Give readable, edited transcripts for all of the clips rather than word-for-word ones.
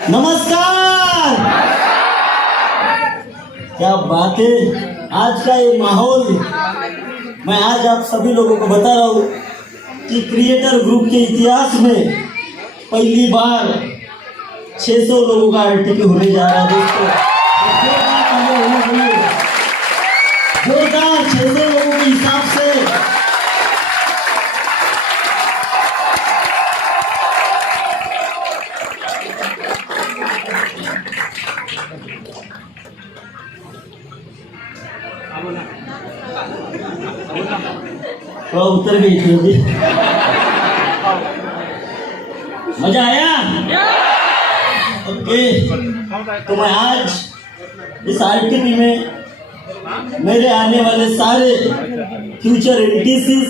नमस्कार। क्या बात है, आज का ये माहौल। मैं आज आप सभी लोगों को बता रहा हूँ कि क्रिएटर ग्रुप के इतिहास में पहली बार 600 लोगों का आरटीपी होने जा रहा है दोस्तों। जोरदार 600 लोगों के हिसाब से उतर गई थी। मजा आया? ओके, तो मैं आज इस आरटीपी में मेरे आने वाले सारे फ्यूचर एनटीसीज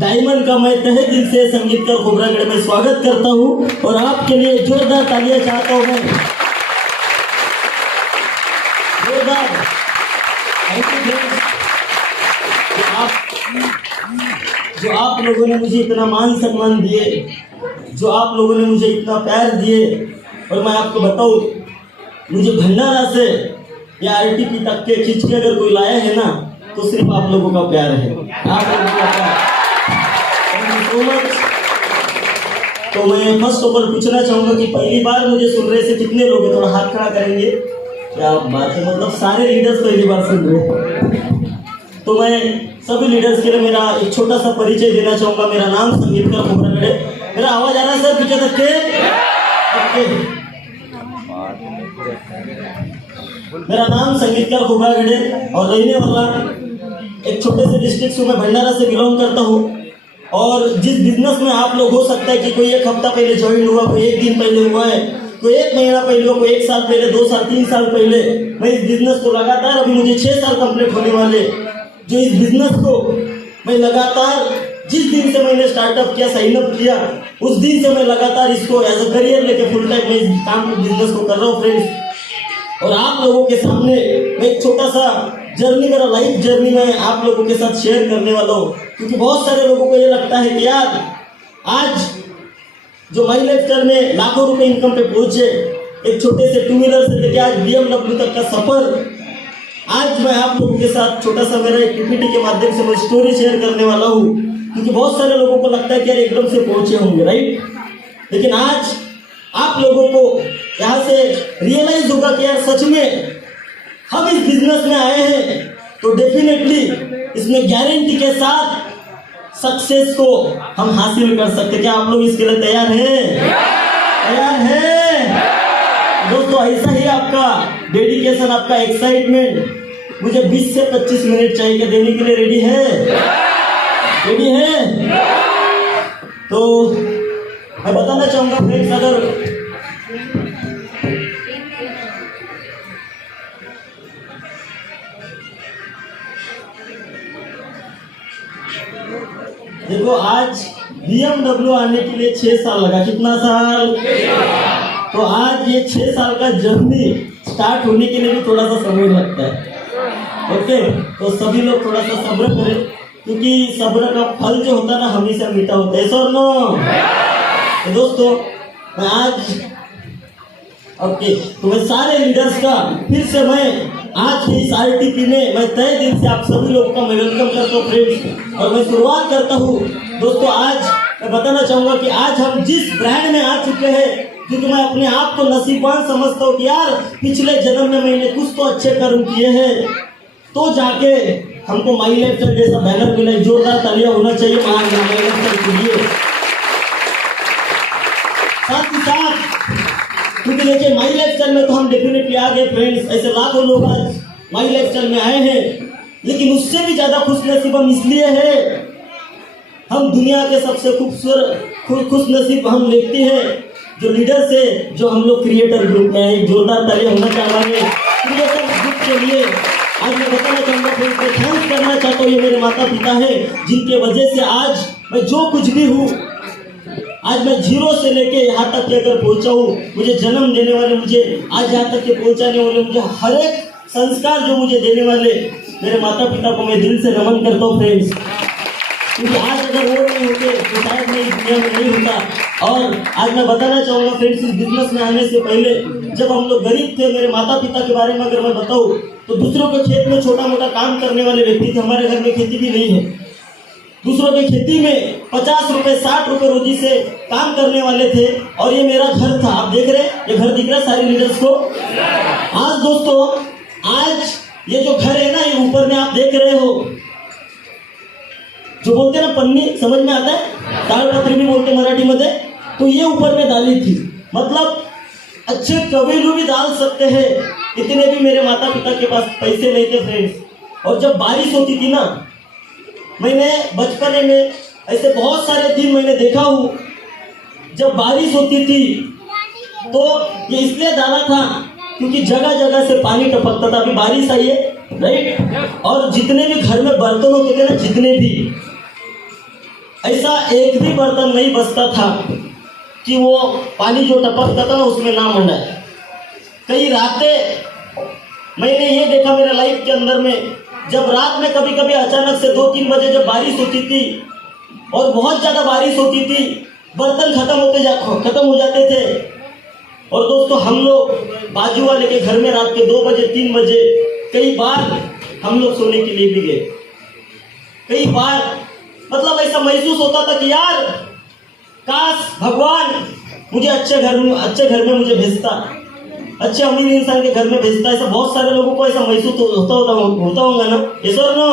डायमंड का मैं तहे दिल से संगीतकार खोबरागढ़ में स्वागत करता हूं और आपके लिए जोरदार तालियां चाहता हूं। जोरदार जो आप लोगों ने मुझे इतना मान सम्मान दिए, जो आप लोगों ने मुझे इतना प्यार दिए, और मैं आपको बताऊं, मुझे भंडारा से या आरटीपी तक के खींच के अगर कोई लाया है ना, तो सिर्फ आप लोगों का प्यार है। आप लोगों का प्यार। Thank you so much. तो मैं फर्स्ट ऑफ ऑल पूछना चाहूँगा कि पहली बार मुझे सुन रहे से कितने लोग हैं? थोड़ा हाथ खड़ा करेंगे। क्या बात है, मतलब सारे लीडर्स पहली बार सुन रहे हैं। तो मैं सभी लीडर्स के लिए मेरा एक छोटा सा परिचय देना चाहूँगा। मेरा नाम संगीतकार खोबरागढ़ है। मेरा आवाज आ रहा है सर पीछे तक के? मेरा नाम संगीतकार खोबरागढ़ है और रहने वाला एक छोटे से डिस्ट्रिक्ट से, मैं भंडारा से बिलोंग करता हूँ। और जिस बिजनेस में आप लोग हो सकता है कि कोई एक हफ्ता पहले ज्वाइन हुआ, कोई एक दिन पहले हुआ है, कोई एक महीना पहले हुआ, कोई 1 साल पहले, 2 साल, 3 साल पहले, मैं इस बिजनेस को लगातार, अभी मुझे 6 साल कंप्लीट होने वाले, जो इस बिजनेस को मैं लगातार जिस दिन से मैंने स्टार्टअप किया, साइन अप किया, उस दिन से मैं लगातार इसको एज अ करियर लेके फुल टाइम मैं इस काम बिजनेस को कर रहा हूँ फ्रेंड्स। और आप लोगों के सामने मैं एक छोटा सा जर्नी, मेरा लाइफ जर्नी में आप लोगों के साथ शेयर करने वाला हूँ। क्योंकि बहुत सारे लोगों को ये लगता है कि यार आज जो माई लाइफ स्टाइल में लाखों रुपए इनकम पे पहुंचे, एक छोटे से 2 व्हीलर से लेके आज BMW तक का सफर, आज मैं आप लोगों के साथ छोटा सा मेरा एक पीपीटी के माध्यम से मैं स्टोरी शेयर करने वाला हूँ। क्योंकि बहुत सारे लोगों को लगता है कि यार एकदम से पहुंचे होंगे, राइट? लेकिन आज आप लोगों को यहाँ से रियलाइज होगा कि यार सच में हम इस बिजनेस में आए हैं, तो डेफिनेटली इसमें गारंटी के साथ सक्सेस को हम हासिल कर सकते हैं। क्या आप लोग इसके लिए तैयार हैं? तैयार हैं दोस्तों? ऐसा ही आपका डेडिकेशन, आपका एक्साइटमेंट मुझे 20 से 25 मिनट चाहिए, क्या देने के लिए रेडी है? रेडी है? तो मैं बताना चाहूंगा फ्रेंड्स, अगर देखो आज BMW आने के लिए 6 साल लगा। कितना साल? तो आज ये 6 साल का जर्नी स्टार्ट होने के लिए भी थोड़ा सा समय लगता है। ओके, तो सभी लोग थोड़ा सा सब्र करें, क्योंकि सब्र का फल जो होता है ना, हमेशा मीठा होता है। Sir no? तो दोस्तों मैं आज तो मैं सारे लीडर्स का फिर से मैं आज के इस आरटीपी में मैं तहे दिल से आप सभी लोगों का मैं वेलकम करता हूँ फ्रेंड्स। और मैं शुरुआत करता हूँ दोस्तों। आज मैं बताना चाहूँगा कि आज हम जिस ब्रांड में आ चुके हैं, क्योंकि मैं अपने आप को नसीबान समझता हूँ कि यार पिछले जन्म में मैंने कुछ तो अच्छे कर्म किए हैं, तो जाके हमको माई लाइफ स्टाइल जैसा बैनर मिला। जोरदार तालियां होना चाहिए माई लाइफ स्टाइल के लिए। साथ ही साथ क्योंकि देखिए माई लाइफ स्टाइल में तो हम डेफिनेटली आ गए फ्रेंड्स, ऐसे लाखों लोग आज माई लाइफ स्टाइल में आए हैं, लेकिन उससे भी ज्यादा खुशनसीब हम इसलिए हैं, हम दुनिया के सबसे खूबसूरत खुशनसीब हम देखते हैं जो लीडर से, जो हम लोग क्रिएटर ग्रुप में हैं। जोरदार तालियां होना चाहेंगे क्रिएटर ग्रुप के लिए। आज मैं बताना चाहूँगा फ्रेंड्स, मैं थैंक्स करना चाहता हूँ, ये मेरे माता पिता हैं जिनके वजह से आज मैं जो कुछ भी हूँ, आज मैं 0 से लेके यहाँ तक के अगर पहुँचा हूँ, मुझे जन्म देने वाले, मुझे आज यहाँ तक के पहुँचाने वाले, मुझे हर एक संस्कार जो मुझे देने वाले मेरे माता पिता को मैं दिल से नमन करता हूँ फ्रेंड्स। क्योंकि आज अगर वो नहीं होते तो शायद मैं इस दुनिया में नहीं होता। और आज मैं बताना चाहूँगा फ्रेंड्स, इस बिजनेस में आने से पहले जब हम लोग गरीब थे, मेरे माता पिता के बारे में अगर मैं बताऊँ तो दूसरों के खेत में छोटा मोटा काम करने वाले व्यक्ति थे। हमारे घर में खेती भी नहीं है। दूसरों के खेती में 50 रुपए 60 रुपए रोजी से काम करने वाले थे, और ये मेरा घर था। आप देख रहे हैं, ये घर दिख रहा है सारी लीडर्स को। आज दोस्तों, आज ये जो घर है ना, ये ऊपर में आप देख रहे हो, जो बोलते हैं ना पन्नी, समझ में आता है, ताड़पत्री भी बोलते मराठी में, तो ये ऊपर में डाली थी। मतलब अच्छे कबीलू भी डाल सकते हैं, इतने भी मेरे माता पिता के पास पैसे नहीं थे फ्रेंड्स। और जब बारिश होती थी ना, मैंने बचपने में ऐसे बहुत सारे दिन मैंने देखा हूँ, जब बारिश होती थी तो ये इसलिए डाला था क्योंकि जगह जगह से पानी टपकता था। अभी बारिश आई है, राइट, और जितने भी घर में बर्तन होते थे ना, जितने भी, ऐसा एक भी बर्तन नहीं बचता था कि वो पानी जो टपकता था ना उसमें ना मंडाए। कई रातें मैंने ये देखा मेरे लाइफ के अंदर में, जब रात में कभी कभी अचानक से 2-3 बजे जब बारिश होती थी और बहुत ज़्यादा बारिश होती थी, बर्तन खत्म हो जाते थे। और दोस्तों, हम लोग बाजू वाले के घर में रात के 2 बजे 3 बजे कई बार हम लोग सोने के लिए भी गए। कई बार मतलब ऐसा महसूस होता था कि यार काश भगवान मुझे अच्छे घर में मुझे भेजता, अच्छे अमीर इंसान के घर में भेजता। ऐसा बहुत सारे लोगों को ऐसा महसूस होता होगा ना, ये सर नो,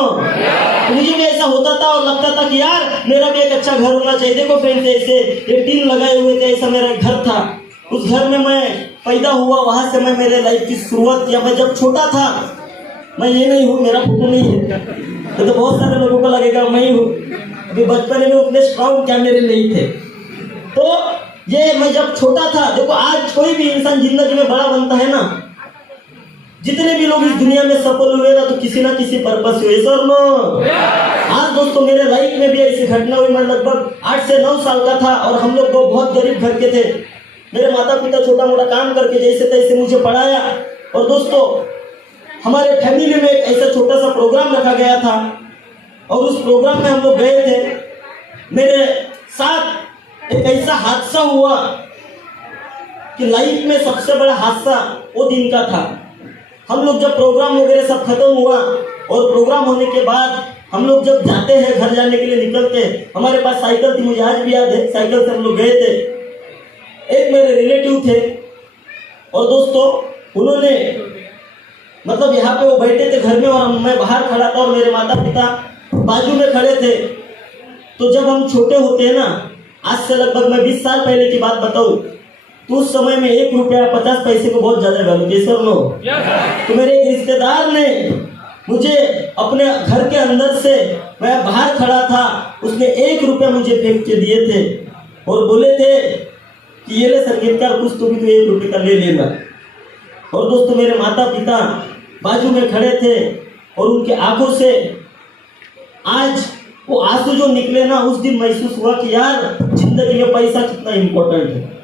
तो मुझे भी ऐसा होता था और लगता था कि यार मेरा भी एक अच्छा घर होना चाहिए। देखो फ्रेंड्स, ऐसे ये टीन लगाए हुए थे, ऐसा मेरा घर था। उस घर में मैं पैदा हुआ, वहां से मैं मेरे लाइफ की शुरुआत, या मैं जब छोटा था, मैं ये नहीं हूँ, मेरा फोटो नहीं है, तो बहुत सारे लोगों को लगेगा मैं ही हूँ। अभी बचपन में उतने स्ट्रॉन्ग कैमरे नहीं थे। तो ये मैं जब छोटा था, देखो आज कोई भी इंसान जिंदगी में बड़ा बनता है ना, जितने भी लोग इस दुनिया में सफल हुए ना, तो किसी ना किसी पर्पस हुए सर नो। आज दोस्तों, मेरे लाइफ में भी ऐसी घटना हुई। मैं लगभग 8 से 9 साल का था और हम लोग बहुत गरीब घर के थे। मेरे माता पिता छोटा मोटा काम करके जैसे तैसे मुझे पढ़ाया। और दोस्तों, हमारे फैमिली में एक ऐसा छोटा सा प्रोग्राम रखा गया था और उस प्रोग्राम में हम लोग गए थे। मेरे साथ एक ऐसा हादसा हुआ कि लाइफ में सबसे बड़ा हादसा वो दिन का था। हम लोग जब प्रोग्राम वगैरह सब खत्म हुआ और प्रोग्राम होने के बाद हम लोग जब जाते हैं, घर जाने के लिए निकलते, हमारे पास साइकिल थी, मुझे आज भी याद है, साइकिल से हम लोग गए थे। एक मेरे रिलेटिव थे और दोस्तों, उन्होंने मतलब यहाँ पे वो बैठे थे घर में और मैं बाहर खड़ा था और मेरे माता पिता बाजू में खड़े थे। तो जब हम छोटे होते हैं ना, आज से लगभग मैं 20 साल पहले की बात बताऊं, तो उस समय में 1 रुपया 50 पैसे को बहुत ज्यादा वैल्यू थी सर लो। तो मेरे एक रिश्तेदार ने मुझे अपने घर के अंदर से, मैं बाहर खड़ा था, उसने 1 रुपया मुझे फेंक के दिए थे और बोले थे कि ये ले संगीतकार, कुछ तो भी तो 1 रुपये का ले लेना। और दोस्तों, मेरे माता पिता बाजू में खड़े थे और उनके आंखों से आज वो आंसू जो निकले ना, उस दिन महसूस हुआ कि यार जिंदगी में पैसा कितना इम्पोर्टेंट है।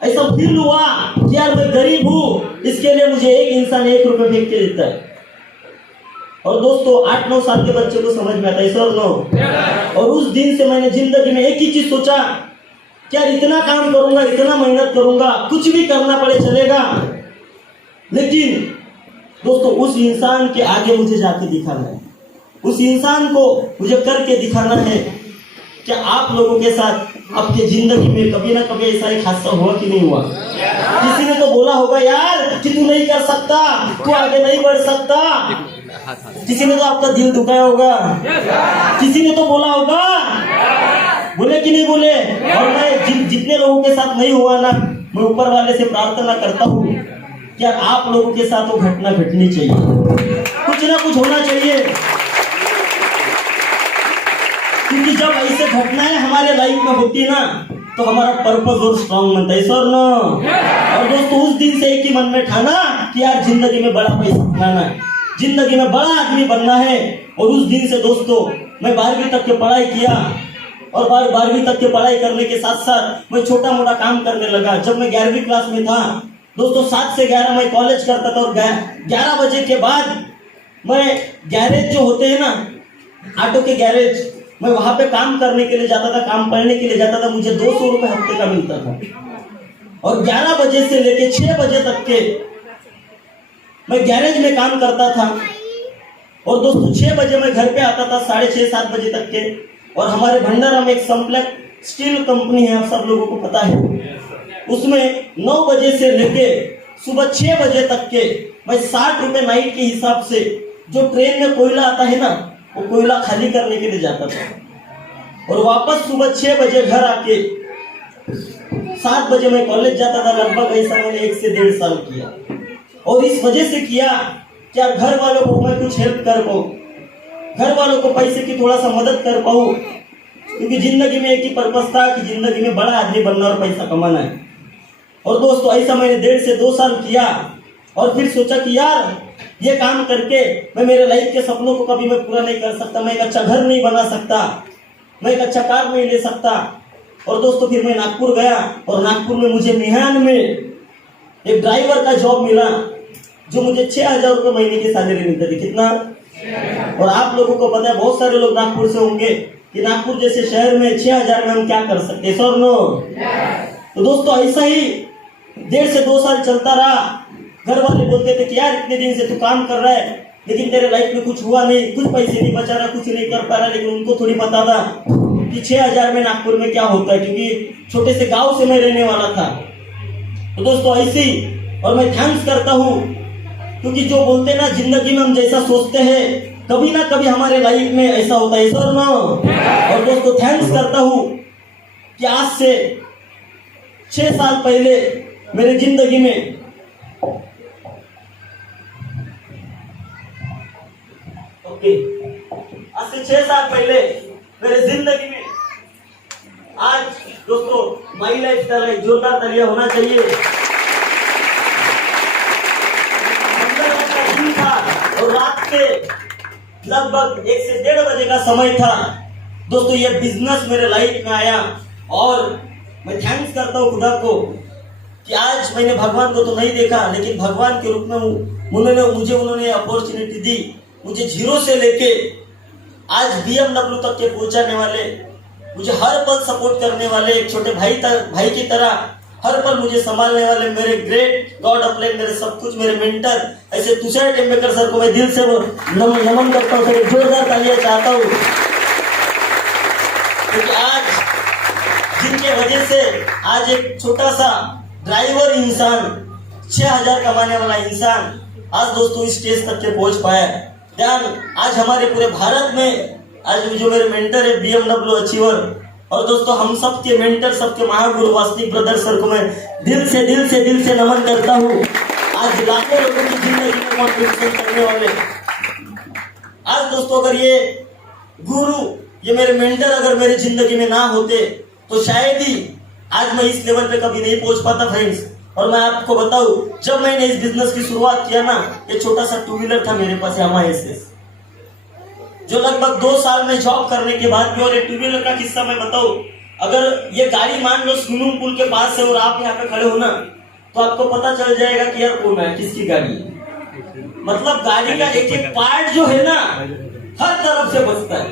ऐसा फील हुआ कि यार मैं गरीब हूँ, इसके लिए मुझे एक इंसान 1 रुपये फेंक के देता है। और दोस्तों, 8-9 साल के बच्चे को समझ में आता है सर नो। और उस दिन से मैंने जिंदगी में एक ही चीज सोचा कि यार इतना काम करूंगा, इतना मेहनत करूंगा, कुछ भी करना पड़े चलेगा, लेकिन दोस्तों उस इंसान के आगे मुझे जाके दिखाना है, उस इंसान को मुझे करके दिखाना है। क्या आप लोगों के साथ आपके जिंदगी में कभी ना कभी ऐसा एक हादसा हुआ कि नहीं हुआ? किसी ने तो बोला होगा यार कि तू नहीं कर सकता, तू आगे नहीं बढ़ सकता। किसी ने तो आपका दिल दुखाया होगा, किसी ने तो बोला होगा, बोले कि नहीं बोले? और मैं जितने लोगों के साथ नहीं हुआ ना, मैं ऊपर वाले से प्रार्थना करता हूँ कि यार आप लोगों के साथ वो घटना घटनी चाहिए, कुछ ना कुछ होना चाहिए। क्योंकि जब ऐसे घटनाएं हमारे लाइफ में होती है ना, तो हमारा पर्पस और स्ट्रांग बनता है सर ना। और दोस्तों, उस दिन से एक ही मन में ठाना कि यार जिंदगी में बड़ा पैसा कमाना है, जिंदगी में बड़ा आदमी बनना है। और उस दिन से दोस्तों, मैं 12वीं तक की पढ़ाई किया और 12वीं तक की पढ़ाई करने के साथ साथ मैं छोटा मोटा काम करने लगा। जब मैं 11वीं क्लास में था दोस्तों, 7 से 11 मैं कॉलेज करता था और 11 बजे के बाद मैं गैरेज जो होते हैं ना, ऑटो के गैरेज, मैं वहां पे काम करने के लिए जाता था, काम पढ़ने के लिए जाता था, मुझे 200 रुपए हफ्ते का मिलता था। और 11 बजे से लेके 6 बजे तक के मैं गैरेज में काम करता था। और दोस्तों 6 बजे मैं घर पे आता था, 6:30-7 बजे तक के। और हमारे भंडारा में एक संप्लेक्स स्टील कंपनी है, आप सब लोगों को पता है। उसमें 9 बजे से लेके सुबह 6 बजे तक के मैं 60 रुपए नाइट के हिसाब से, जो ट्रेन में कोयला आता है ना, वो कोयला खाली करने के लिए जाता था। और वापस सुबह 6 बजे घर आके 7 बजे मैं कॉलेज जाता था। लगभग ऐसा मैंने 1 से 1.5 साल किया। और इस वजह से किया क्या, घर वालों को मैं कुछ हेल्प कर पाऊँ, घर वालों को पैसे की थोड़ा सा मदद कर पाऊँ। क्योंकि जिंदगी में एक ही पर्पस था कि जिंदगी में बड़ा आदमी बनना और पैसा कमाना है। और दोस्तों ऐसा मैंने 1.5 से 2 साल किया। और फिर सोचा कि यार ये काम करके मैं मेरे लाइफ के सपनों को कभी मैं पूरा नहीं कर सकता, मैं एक अच्छा घर नहीं बना सकता, मैं एक अच्छा कार नहीं ले सकता। और दोस्तों फिर मैं नागपुर गया और नागपुर में मुझे मिहान में एक ड्राइवर का जॉब मिला, जो मुझे 6,000 रुपये महीने की सैलरी मिलती थी। कितना? और आप लोगों को पता है, बहुत सारे लोग नागपुर से होंगे कि नागपुर जैसे शहर में 6,000 में हम क्या कर सकते हैं, सर नो। तो दोस्तों ऐसा ही 1.5 से 2 साल चलता रहा। घर वाले बोलते थे कि यार इतने दिन से तू काम कर रहा है, लेकिन तेरे लाइफ में कुछ हुआ नहीं, कुछ पैसे नहीं बचा रहा, कुछ नहीं कर पा रहा। लेकिन उनको थोड़ी पता था कि 6,000 में नागपुर में क्या होता है, क्योंकि छोटे से गांव से मैं रहने वाला था। तो दोस्तों ऐसे ही, और मैं थैंक्स करता हूँ, क्योंकि जो बोलते हैं ना, जिंदगी में हम जैसा सोचते हैं कभी ना कभी हमारे लाइफ में ऐसा होता है, सर ना। और दोस्तों थैंक्स करता हूँ कि आज से 6 साल पहले मेरे जिंदगी में आज से 6 साल पहले मेरे जिंदगी में, आज दोस्तों माई लाइफ स्टाइल है, जोरदार तालियां होना चाहिए। दिन था और रात के लगभग 1 से 1.5 बजे का समय था। दोस्तों ये बिजनेस मेरे लाइफ में आया और मैं थैंक्स करता हूँ खुदा को कि आज मैंने भगवान को तो नहीं देखा, लेकिन भगवान के रूप में उन्होंने अपॉर्चुनिटी दी। मुझे 0 से लेके आज BMW तक के पहुंचाने वाले, मुझे हर पल सपोर्ट करने वाले, एक छोटे भाई की तरह हर पल मुझे संभालने वाले मेरे ग्रेट गॉड अपलाइन, मेरे सब कुछ, मेरे मेंटर ऐसे तुषार टेम्बेकर सर को मैं दिल से नमन करता हूँ। तो जोरदार तालियां चाहता हूँ, क्योंकि आज जिनके वजह से आज एक छोटा सा ड्राइवर इंसान, 6,000 कमाने वाला इंसान आज दोस्तों इस स्टेज तक के पहुंच पाया। ध्यान, आज हमारे पूरे भारत में आज जो मेरे मेंटर है BMW अचीवर, और दोस्तों हम सबके मेंटर, सबके महागुरु वास्तविक ब्रदर सर को मैं दिल से नमन करता हूँ। आज लाखों लोगों की जिंदगी में कॉन्ट्रीब्यूशन करने वाले। आज दोस्तों अगर ये गुरु, ये मेरे मेंटर अगर मेरे जिंदगी में ना होते तो शायद ही आज मैं इस लेवल पे कभी नहीं पहुंच पाता फ्रेंड्स। और मैं आपको बताऊं, जब मैंने इस बिजनेस की शुरुआत किया ना, ये छोटा सा 2 व्हीलर था मेरे पास, यामाहा SS, जो लगभग 2 साल में जॉब करने के बाद भी। और ये 2 व्हीलर का किस्सा मैं बताऊं, अगर ये गाड़ी मान लो स्विमिंग पूल के पास है और आप यहाँ पे खड़े हो ना, तो आपको पता चल जाएगा कि यार कौन है, किसकी गाड़ी है। मतलब गाड़ी का एक एक पार्ट जो है ना, हर तरफ से बजता है।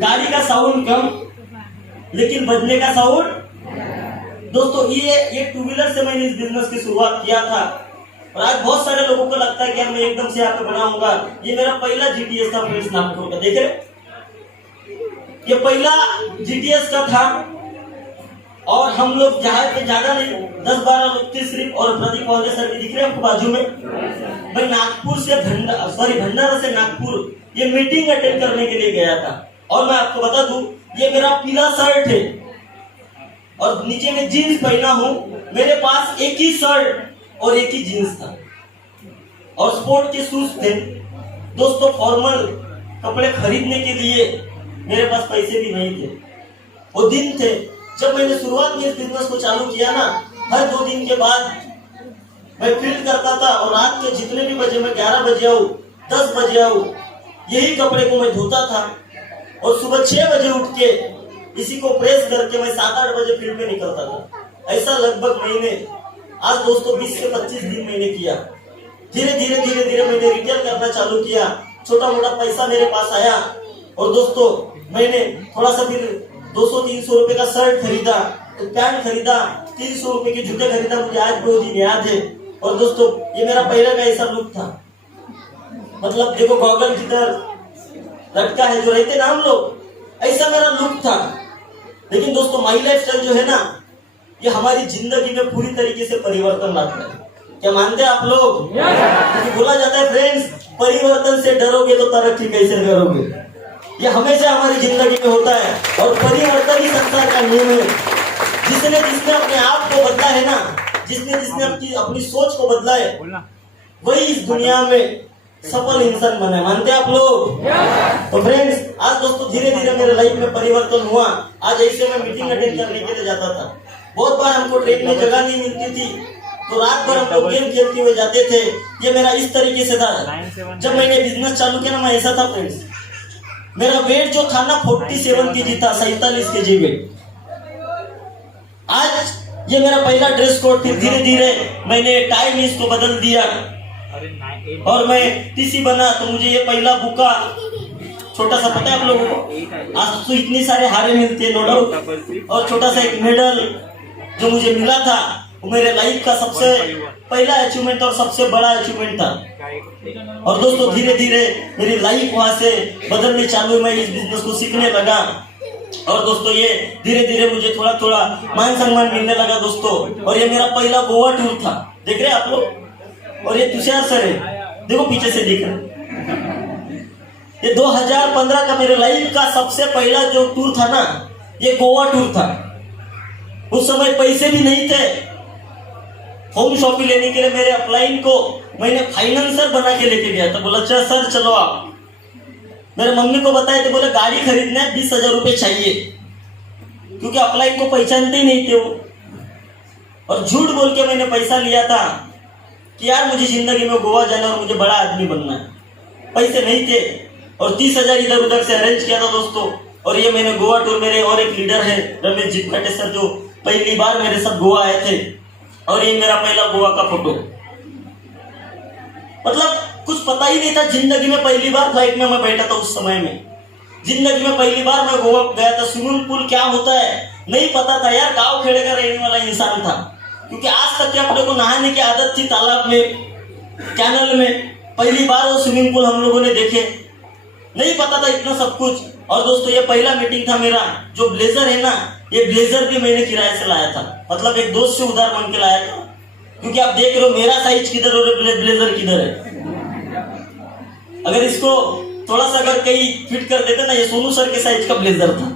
गाड़ी का साउंड कम, लेकिन बजने का साउंड। दोस्तों ये 2 व्हीलर से मैंने इस बिजनेस की शुरुआत किया था। और आज बहुत सारे लोगों को लगता है कि मैं एकदम से यहाँ पे बनाऊंगा। ये मेरा पहला GTS था फ्रेंड्स, नागपुर का, देख रहे, ये पहला GTS का था। और हम लोग जहाँ पे ज्यादा नहीं, 10-12 लोग थे सिर्फ। और प्रदीप वाले सर भी दिख रहे हैं आपको बाजू में। मैं नागपुर से भंडारा से नागपुर ये मीटिंग अटेंड करने के लिए गया था। और मैं आपको बता दूं, ये मेरा पीला शर्ट है और नीचे में जीन्स पहना हूं। मेरे पास एक ही शर्ट और एक ही जीन्स था और स्पोर्ट के शूज थे। दोस्तों फॉर्मल कपड़े खरीदने के लिए मेरे पास पैसे भी नहीं थे। वो दिन थे जब मैंने शुरुआत में इस बिजनेस को चालू किया ना, हर 2 दिन के बाद मैं फील करता था। और रात के जितने भी बजे, मैं 11 बजे आऊँ, 10 बजे आऊँ, यही कपड़े को मैं धोता था। और सुबह 6 बजे उठ के इसी को प्रेस करके मैं 7-8 बजे फील्ड पे निकलता था। ऐसा लगभग महीने, आज दोस्तों 20 से 25 दिन मैंने किया। धीरे धीरे मैंने रिटेल करना चालू किया। छोटा मोटा पैसा मेरे पास आया। और दोस्तों मैंने थोड़ा सा फिर 200-300 रुपए का शर्ट खरीदा, पैंट खरीदा, 300 रुपए के जूते खरीदा, मुझे आज भी वो दिन याद है। और दोस्तों ये मेरा पहले का ऐसा लुक था, मतलब देखो गॉगल किधर लटका है जो रहते ना हम लोग, ऐसा मेरा लुक था। लेकिन दोस्तों माई लाइफ स्टाइल जो है ना, ये हमारी जिंदगी में पूरी तरीके से परिवर्तन लाता है। क्या मानते हैं आप लोग? क्योंकि बोला जाता है फ्रेंड्स, परिवर्तन से डरोगे तो तरक्की कैसे करोगे। ये हमेशा हमारी जिंदगी में होता है और परिवर्तन ही संसार का नियम है। जिसने जिसने अपने आप को बदला है ना, जिसने जिसने अपनी सोच को बदला है, वही इस दुनिया में सफल इंसान बने। मानते हैं आप लोग? तो फ्रेंड्स आज दोस्तों धीरे धीरे मेरे लाइफ में परिवर्तन हुआ। आज ऐसे मैं मीटिंग अटेंड करने के लिए जाता था, बहुत बार हमको ट्रेन में जगह नहीं मिलती थी, तो रात भर हम लोग गेम खेलते हुए जाते थे। ये मेरा इस तरीके से था। जब मैंने बिजनेस चालू किया ना, मैं ऐसा था फ्रेंड्स, मेरा वेट जो था ना 47 kg था, 47 kg वेट। आज ये मेरा पहला ड्रेस कोड। फिर धीरे धीरे मैंने टाइम इसको बदल दिया और मैं टीसी बना, तो मुझे ये पहला बुका छोटा सा, पता है आप लोगों को, आज तो इतनी सारे हारे मिलते हैं नो डाउट, और छोटा सा एक मेडल जो मुझे मिला था, वो मेरे लाइफ का सबसे पहला अचीवमेंट और सबसे बड़ा अचीवमेंट था। और दोस्तों धीरे धीरे मेरी लाइफ वहां से बदलनी चालू हुई, मैं इस बिजनेस को सीखने लगा। और दोस्तों ये धीरे धीरे मुझे थोड़ा थोड़ा मान सम्मान मिलने लगा दोस्तों। और ये मेरा पहला गोवा टूर था, देख रहे हैं आप लोग। और ये तुषार सर है, देखो पीछे से दिख रहा। ये 2015 का मेरे लाइफ का सबसे पहला जो टूर था ना, ये गोवा टूर था। उस समय पैसे भी नहीं थे होम शॉपिंग लेने के लिए। मेरे अपलाइन को मैंने फाइनेंसर बना के लेके गया था, बोला अच्छा सर चलो आप। मेरे मम्मी को बताए थे, बोले गाड़ी खरीदने 20,000 रुपए चाहिए, क्योंकि अपलाइन को पहचानते ही नहीं थे वो। और झूठ बोल के मैंने पैसा लिया था कि यार मुझे जिंदगी में गोवा जाना और मुझे बड़ा आदमी बनना है। पैसे नहीं थे और 30,000 इधर उधर से अरेंज किया था दोस्तों। और ये मैंने गोवा टूर, मेरे और एक लीडर है रमेश जी खटे सर, जो पहली बार मेरे साथ गोवा आए थे। और ये मेरा पहला गोवा का फोटो, मतलब कुछ पता ही नहीं था। जिंदगी में पहली बार फ्लाइट में मैं बैठा था उस समय में, जिंदगी में पहली बार मैं गोवा गया था। स्विमिंग पूल क्या होता है नहीं पता था यार, गांव खेड़े का रहने वाला इंसान था, क्योंकि आज तक के अपने को नहाने की आदत थी तालाब में, कैनल में। पहली बार वो स्विमिंग पूल हम लोगों ने देखे, नहीं पता था इतना सब कुछ। और दोस्तों ये पहला मीटिंग था मेरा। जो ब्लेजर है ना, ये ब्लेजर भी मैंने किराए से लाया था, मतलब एक दोस्त से उधार मांग के लाया था, क्योंकि आप देख रहे हो मेरा साइज किधर और ब्लेजर किधर है। अगर इसको थोड़ा सा अगर कहीं फिट कर देते ना, ये सोनू सर के साइज का ब्लेजर था।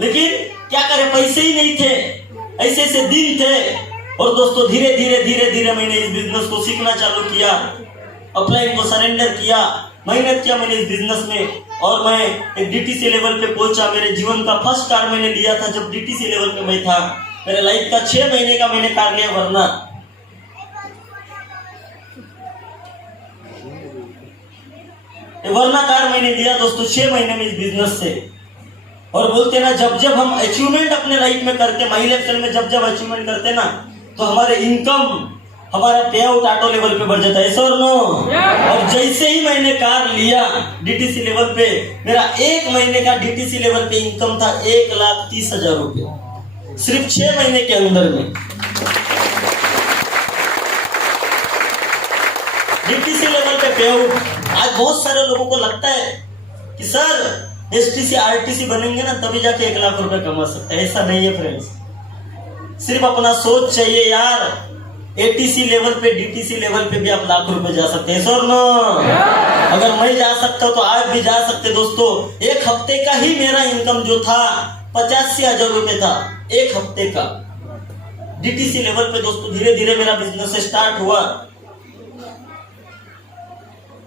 लेकिन क्या करें, पैसे ही नहीं थे, ऐसे ऐसे दिन थे। और दोस्तों धीरे धीरे धीरे धीरे मैंने इस बिजनेस को सीखना चालू किया, अपलाइन को सरेंडर किया, मेहनत किया मैंने इस बिजनेस में। और मैं एक डीटीसी लेवल पे पहुंचा। मेरे जीवन का फर्स्ट कार मैंने लिया था जब डीटीसी लेवल पे मैं था। मेरे लाइफ का 6 महीने का मैंने कार लिया, वरना कार मैंने लिया दोस्तों 6 महीने में इस बिजनेस से। और बोलते ना, जब जब हम अचीवमेंट अपने लाइफ में करते, माई लाइफ स्टाइल में जब जब अचीवमेंट करते ना, तो हमारे इनकम, हमारा पे आउट ऑटो लेवल पे बढ़ जाता है, सर नो। और जैसे ही मैंने कार लिया डीटीसी लेवल पे, मेरा 1 महीने का डीटीसी लेवल पे इनकम था 1,30,000 रुपये, सिर्फ 6 महीने के अंदर में। डीटीसी लेवल पे पे आउट। आज बहुत सारे लोगों को लगता है कि सर एसटीसी आरटीसी बनेंगे ना तभी जाके 1 लाख रुपए कमा सकते हैं। ऐसा नहीं है फ्रेंड्स, सिर्फ अपना सोच चाहिए यार। एटीसी लेवल पे, डीटीसी लेवल पे भी आप लाख रुपए जा सकते हैं, सर नो। अगर मैं जा सकता हूं तो आप भी जा सकते दोस्तों। 1 हफ्ते का ही मेरा इनकम जो था 85,000 रुपए था, 1 हफ्ते का डीटीसी लेवल पे दोस्तों। धीरे धीरे मेरा बिजनेस स्टार्ट हुआ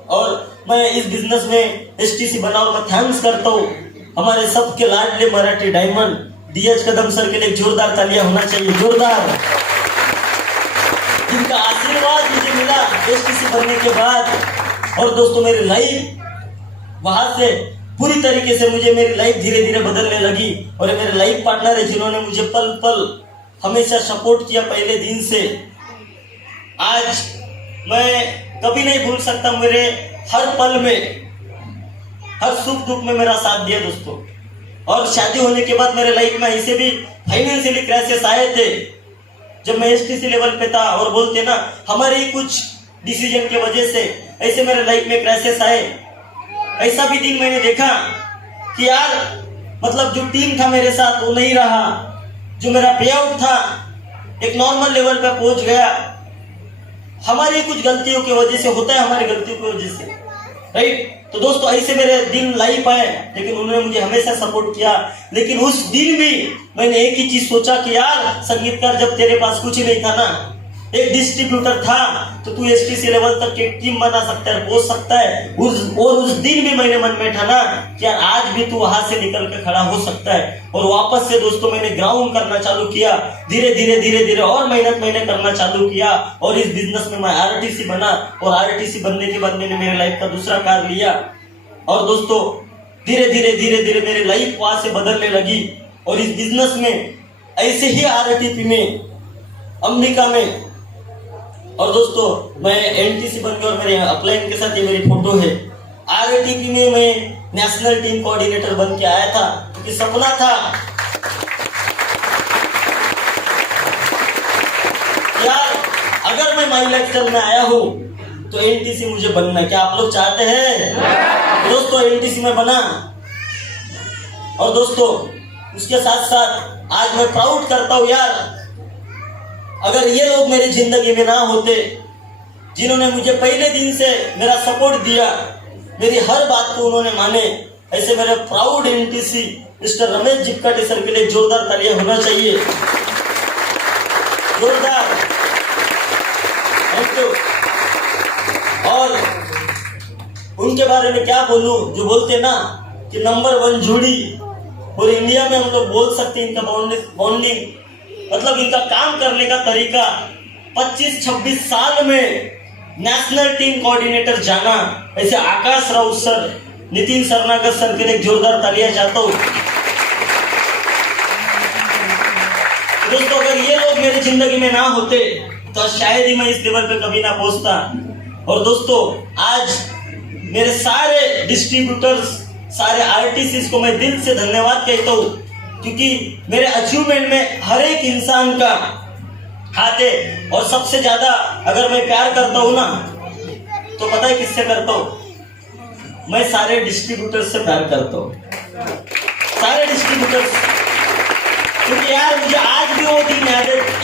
और मैं इस बिजनेस में एसटीसी बना। और मैं थैंक्स करता हूँ हमारे सबके लाडले मराठी डायमंड डीएच कदम सर के लिए जोरदार तालियां होना चाहिए, जोरदार, जिनका आशीर्वाद मुझे मिला एसटीसी बनने के बाद। और दोस्तों मेरी लाइफ वहां से पूरी तरीके से मेरी लाइफ धीरे धीरे बदलने लगी। और मेरे लाइफ पार्टनर है जिन्होंने मुझे पल पल हमेशा सपोर्ट किया पहले दिन से। आज मैं कभी नहीं भूल सकता, मेरे हर हर सुख दुख में मेरा साथ दिया दोस्तों। और शादी होने के बाद मेरे लाइफ में ऐसे भी फाइनेंशियली क्राइसिस आए थे जब मैं एसटीसी लेवल पे था, और बोलते ना हमारे ही कुछ डिसीजन की वजह से ऐसे मेरे लाइफ में क्राइसिस आए। ऐसा भी दिन मैंने देखा कि यार मतलब जो टीम था मेरे साथ वो नहीं रहा, जो मेरा पे आउट था एक नॉर्मल लेवल पे पहुंच गया। हमारी कुछ गलतियों की वजह से होता है, हमारी गलतियों की वजह से, राइट। तो दोस्तों ऐसे मेरे दिन लाइफ आए, लेकिन उन्होंने मुझे हमेशा सपोर्ट किया। लेकिन उस दिन भी मैंने एक ही चीज सोचा कि यार संगीतकार, जब तेरे पास कुछ नहीं था ना, एक डिस्ट्रीब्यूटर था, तो तू एसटीसी लेवल तक की टीम बना सकता है, पहुंच सकता है। उस दिन भी मैंने मन में ठाना कि यार आज भी तू वहां से निकल के खड़ा हो सकता है। और वापस से दोस्तों मैंने ग्राउंड करना चालू किया, धीरे धीरे और मेहनत मैंने करना चालू किया, और इस बिजनेस में मैं आरटीसी बना। और आरटीसी बनने के बाद मैंने मेरे लाइफ का दूसरा कार लिया, और दोस्तों धीरे धीरे मेरी लाइफ वहां से बदलने लगी। और इस बिजनेस में ऐसे ही आरटीपी में, अमेरिका में, और दोस्तों मैं एनटीसी बन गया और मेरे अपलाइन के साथ ये मेरी फोटो है। आरटीपी में मैं नेशनल टीम कोऑर्डिनेटर बन के आया था, क्योंकि सपना था यार अगर मैं माई इलेक्शन में आया हूं तो एनटीसी मुझे बनना। क्या आप लोग चाहते हैं? दोस्तों एनटीसी में बना। और दोस्तों उसके साथ साथ आज मैं प्राउड करता हूं यार, अगर ये लोग मेरी जिंदगी में ना होते, जिन्होंने मुझे पहले दिन से मेरा सपोर्ट दिया, मेरी हर बात को उन्होंने माने, ऐसे मेरे proud NTC mister Ramesh Jipkate sir के लिए जोरदार तालियां होना चाहिए, जोरदार। Thank you. और उनके बारे में क्या बोलूं, जो बोलते ना कि नंबर 1 जोड़ी, और इंडिया में हम लोग बोल सकते हैं इनका बॉन्डिंग, मतलब इनका काम करने का तरीका। 25-26 साल में नेशनल टीम कोऑर्डिनेटर जाना, ऐसे आकाश राउत सर, नितिन सरनागर सर के लिए जोरदार तालियां चाहता हूं। दोस्तों अगर ये लोग मेरी जिंदगी में ना होते तो शायद ही मैं इस लेवल पे कभी ना पहुंचता। और दोस्तों आज मेरे सारे डिस्ट्रीब्यूटर्स, सारे आरटीसीज को मैं दिल से धन्यवाद कहता हूं, क्योंकि मेरे अचीवमेंट में हर एक इंसान का हाथ है। और सबसे ज्यादा अगर मैं प्यार करता हूं ना, तो पता है किससे करता हूं? मैं सारे डिस्ट्रीब्यूटर्स से प्यार करता हूं, सारे डिस्ट्रीब्यूटर्स। क्योंकि यार मुझे आज भी वो दिन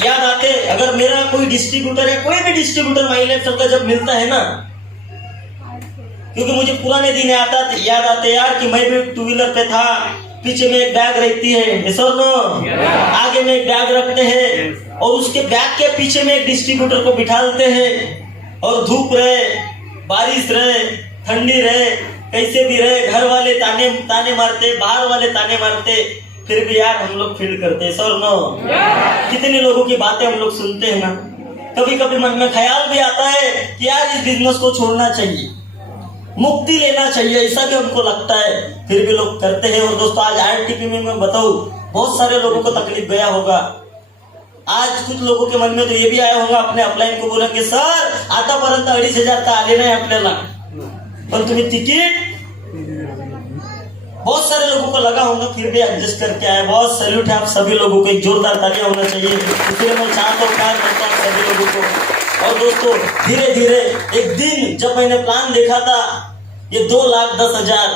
याद आते, अगर मेरा कोई डिस्ट्रीब्यूटर है, कोई भी डिस्ट्रीब्यूटर महिला सबका जब मिलता है ना, क्योंकि मुझे पुराने दिन याद आते यार कि मैं भी टू व्हीलर पे था, पीछे में एक बैग रहती है, सर नो, आगे में एक बैग रखते हैं, और उसके बैग के पीछे में एक डिस्ट्रीब्यूटर को बिठाते हैं। और धूप रहे, बारिश रहे, ठंडी रहे, कैसे भी रहे, घर वाले ताने मारते, बाहर वाले ताने मारते, फिर भी यार हम लोग फील करते हैं, सर नो। कितने लोगों की बातें हम लोग सुनते हैं ना, कभी कभी मन में ख्याल भी आता है कि यार इस बिजनेस को छोड़ना चाहिए, मुक्ति लेना चाहिए, ऐसा भी हमको लगता है, फिर भी लोग करते हैं। और दोस्तों आज आरटीपी में मैं बताऊं, बहुत सारे लोगों को तकलीफ गया होगा। आज कुछ लोगों के मन में तो ये भी आया होगा, अपने अपलाइन को बोलेंगे सर आतापर्यंत 2,500 आले नाही आपल्याला, पण तुम्ही तिकीट, बहुत सारे लोगों को लगा होगा, फिर भी एडजस्ट करके आए। बहुत सैल्यूट है आप सभी लोगों को, एक जोरदार तालियां होना चाहिए। इसलिए मैं चाहता हूँ, प्यार करता हूँ सभी लोगों को। और दोस्तों धीरे धीरे एक दिन जब मैंने प्लान देखा था ये 2,10,000,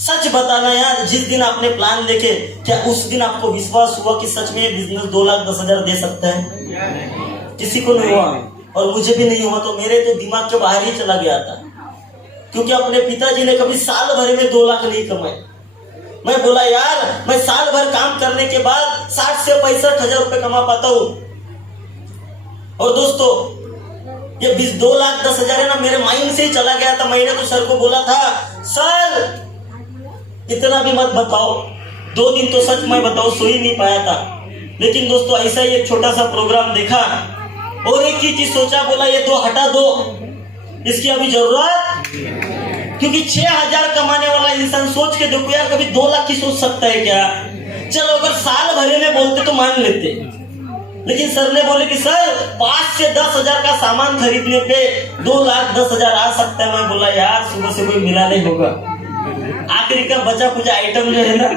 सच बताना यार, जिस दिन आपने प्लान देखे, क्या उस दिन आपको विश्वास हुआ कि सच में ये बिजनेस 2,10,000 दे सकता है? किसी को नहीं हुआ, और मुझे भी नहीं हुआ। तो मेरे तो दिमाग के बाहर ही चला गया था, क्योंकि अपने पिताजी ने कभी साल भर में 2 लाख नहीं कमाए। मैं बोला यार मैं साल भर काम करने के बाद 60 से 65,000 रुपए कमा पाता हूँ। और दोस्तों ये 2,10,000 है ना, मेरे माइंड से ही चला गया था। मैंने तो सर को बोला था, सर इतना भी मत बताओ। 2 दिन तो सच मैं बताऊं सो ही नहीं पाया था। लेकिन दोस्तों ऐसा ही एक छोटा सा प्रोग्राम देखा और एक ही चीज सोचा, बोला ये तो हटा दो, इसकी अभी जरूरत, क्योंकि 6,000 कमाने वाला इंसान सोच के देखो यार, कभी 2 लाख की सोच सकता है क्या? चलो अगर साल भरे में बोलते तो मान लेते, लेकिन सर ने बोले कि सर 5 से 10,000 का सामान खरीदने पे 2,10,000 आ सकता है। मैं बोला यार सुबह से कोई मिला नहीं होगा, आखिरी का बचा कुचा आइटम जो है ना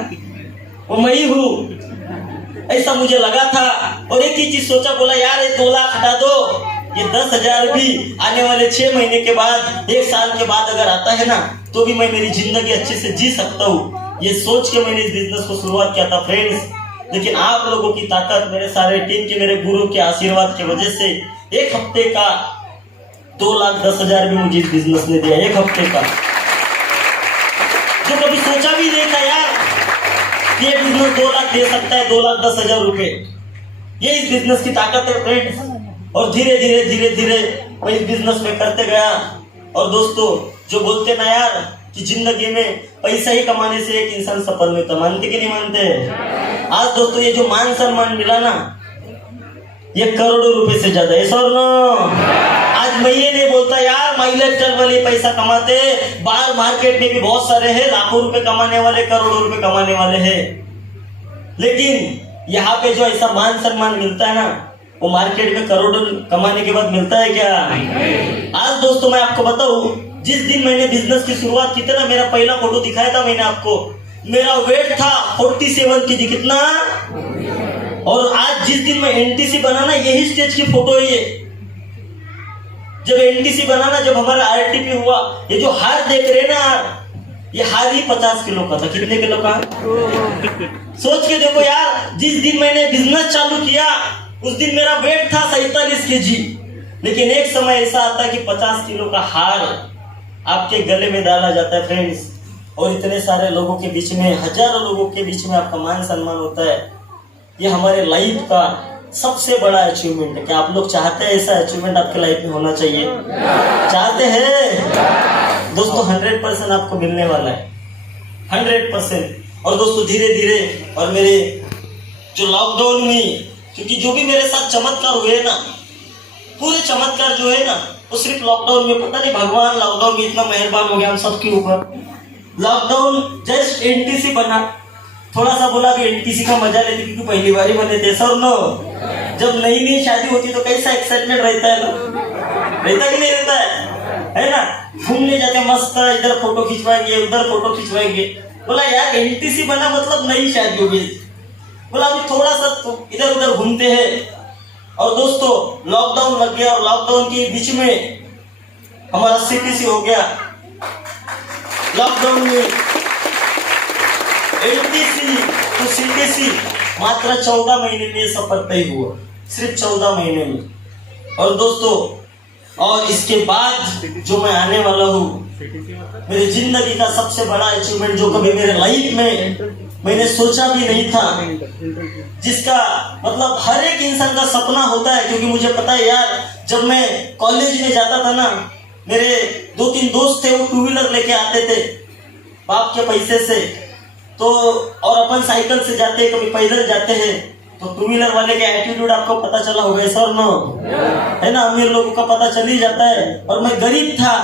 वो मैं ही हूँ, ऐसा मुझे लगा था। और एक ही चीज सोचा, बोला यार ये 2 लाख हटा दो, ये 10,000 भी आने वाले 6 महीने के बाद, 1 साल के बाद अगर आता है ना, तो भी मैं मेरी जिंदगी अच्छे से जी सकता हूँ। ये सोच के मैंने इस बिजनेस को शुरुआत किया था फ्रेंड्स। लेकिन आप लोगों की ताकत, मेरे सारे टीम के, मेरे गुरु के आशीर्वाद की वजह से 1 हफ्ते का 2,10,000 भी मुझे इस बिजनेस ने दिया, 1 हफ्ते का, जो कभी सोचा भी नहीं था यार कि ये बिजनेस 2 लाख दे सकता है, 2,10,000 रुपए। ये इस बिजनेस की ताकत है फ्रेंड्स। और धीरे धीरे धीरे धीरे मैं इस बिजनेस में करते गया। और दोस्तों, जो बोलते ना यार कि जिंदगी में पैसा ही कमाने से एक इंसान सफल नहीं होता, मानते कि नहीं मानते? आज दोस्तों ये जो मान सम्मान मिला ना, ये करोड़ों रुपए से ज्यादा है, सर ना। आज मैं ये नहीं बोलता यार माइलेज टन वाले पैसा कमाते, बाहर मार्केट में भी बहुत सारे हैं, लाखों रुपए कमाने वाले, करोड़ों रुपए कमाने वाले हैं। लेकिन यहाँ पे जो ऐसा मान सम्मान मिलता है ना, वो मार्केट में करोड़ों कमाने के बाद मिलता है क्या? आज दोस्तों मैं आपको बताऊं, जिस दिन मैंने बिजनेस की शुरुआत की थी ना, मेरा पहला फोटो दिखाया था मैंने आपको, मेरा वेट था 47 kg, कितना? और आज जिस दिन मैं एनटीसी बना ना, यही स्टेज की फोटो है ये। जब एनटीसी बना ना, जब हमारा आरटीपी हुआ, ये जो हार देख रहे ना, ये हार ही 50 किलो का था। कितने किलो का? सोच के देखो यार, जिस दिन मैंने बिजनेस चालू किया उस दिन मेरा वेट था 47 kg। लेकिन एक समय ऐसा आता है कि 50 किलो का हार आपके गले में डाला जाता है फ्रेंड्स, और इतने सारे लोगों के बीच में, हजारों लोगों के बीच में आपका मान सम्मान होता है। ये हमारे लाइफ का सबसे बड़ा अचीवमेंट है। क्या आप लोग चाहते हैं ऐसा अचीवमेंट आपके लाइफ में होना चाहिए? चाहते हैं दोस्तों? 100% आपको मिलने वाला है, 100%। और दोस्तों धीरे धीरे, और मेरे जो लॉकडाउन में, क्योंकि जो भी मेरे साथ चमत्कार हुए ना, पूरे चमत्कार जो है ना, वो सिर्फ लॉकडाउन में, पता नहीं भगवान लॉकडाउन में इतना मेहरबान हो गया हम सबके ऊपर। लॉकडाउन जस्ट एनटीसी बना, थोड़ा सा बोला कि एनटीसी का मजा लेते, क्योंकि पहली बार ही बने थे सर नो। जब नई नई शादी होती तो कैसा एक्साइटमेंट रहता है ना, रहता कि नहीं रहता है ना? घूमने जाते मस्त, इधर फोटो खिंचवाएंगे, उधर फोटो खिंचवाएंगे। बोला यार एनटीसी बना मतलब नई शादी हो गई। बोला अभी थोड़ा सा तो इधर उधर घूमते हैं। और दोस्तों लॉकडाउन लग गया, और लॉकडाउन के बीच में हमारा सीटीसी हो गया। लॉकडाउन में एनटीसी तो सीटीसी मात्र 14 महीने में सफर तय हुआ, सिर्फ 14 महीने में। और दोस्तों, और इसके बाद जो मैं आने वाला हूँ, मेरी जिंदगी का सबसे बड़ा अचीवमेंट, जो कभी मेरे लाइफ में मैंने सोचा भी नहीं था, जिसका मतलब हर एक इंसान का सपना होता है। क्योंकि मुझे पता है यार, जब मैं कॉलेज में जाता था ना, मेरे 2-3 दोस्त थे, वो 2 व्हीलर लेके आते थे बाप के पैसे से, तो और अपन साइकिल से जाते, कभी पैदल जाते हैं। तो 2 व्हीलर वाले का एटीट्यूड आपको पता चला होगा सर नो, है ना? अमीर लोगों का पता चल ही जाता है। और मैं गरीब था,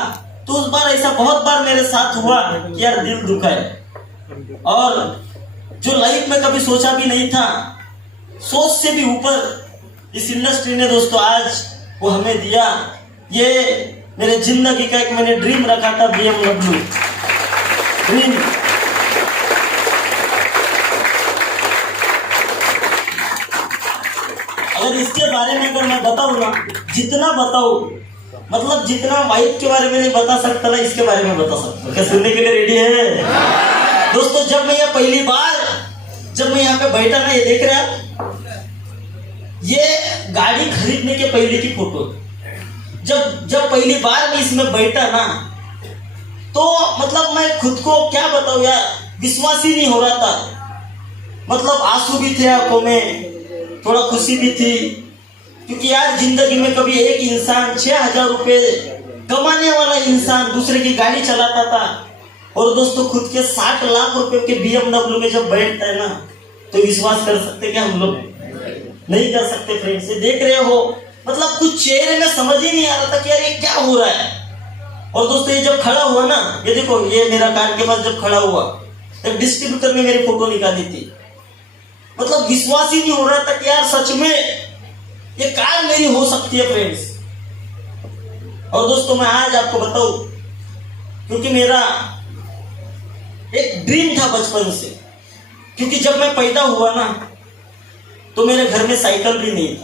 तो उस बार ऐसा बहुत बार मेरे साथ हुआ कि यार दिल दुखा है। और जो लाइफ में कभी सोचा भी नहीं था, सोच से भी ऊपर इस इंडस्ट्री ने दोस्तों आज वो हमें दिया। ये मेरे जिंदगी का एक मैंने ड्रीम रखा था, BMW ड्रीम। अगर इसके बारे में अगर मैं बताऊं ना, जितना बताऊं, मतलब जितना वाइफ के बारे में नहीं बता सकता ना, इसके बारे में बता सकता। क्या सुनने के लिए रेडी है दोस्तों? जब मैं यहाँ पहली बार, जब मैं यहाँ पे बैठा ना, ये देख रहे हैं, ये गाड़ी खरीदने के पहले की फोटो। जब पहली बार मैं इसमें बैठा ना, तो मतलब मैं खुद को क्या बताऊं यार, विश्वास ही नहीं हो रहा था। मतलब आंसू भी थे आंखों में, थोड़ा खुशी भी थी, क्योंकि यार जिंदगी में कभी एक इंसान 6,000 रुपए कमाने वाला इंसान दूसरे की गाड़ी चलाता था, और दोस्तों खुद के 60 लाख रुपए के BMW में जब बैठता है ना, तो विश्वास कर सकते क्या हम लोग? नहीं कर सकते फ्रेंड्स। ये देख रहे हो, मतलब कुछ चेहरे में समझ ही नहीं आ रहा था कि यार ये क्या हो रहा है। और दोस्तों ये जब खड़ा हुआ ना, ये देखो, ये मेरा कार के पास जब खड़ा हुआ, तब डिस्ट्रीब्यूटर ने मेरी फोटो निकाली थी। मतलब विश्वास ही नहीं हो रहा था कि यार सच में ये कार मेरी हो सकती है फ्रेंड्स। और दोस्तों मैं आज आपको बताऊं, क्योंकि मेरा एक ड्रीम था बचपन से, क्योंकि जब मैं पैदा हुआ ना तो मेरे घर में साइकिल भी नहीं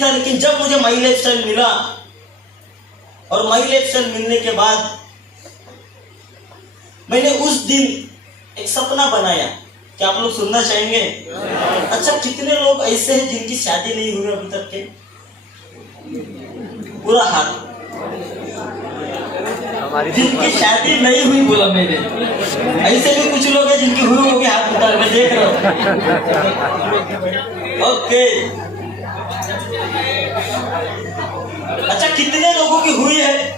था, लेकिन जब मुझे माई लाइफ स्टाइल मिला और माई लाइफ स्टाइल मिलने के बाद मैंने उस दिन एक सपना बनाया। क्या आप लोग सुनना चाहेंगे? अच्छा, कितने लोग ऐसे हैं जिनकी शादी नहीं हुई अभी तक के? पूरा हाथ। जिनकी शादी नहीं हुई बोला मैंने। ऐसे भी कुछ लोग हैं जिनकी हुई होगी, हाथ उठा के देख रहे हो। ओके, अच्छा कितने लोगों की हुई है?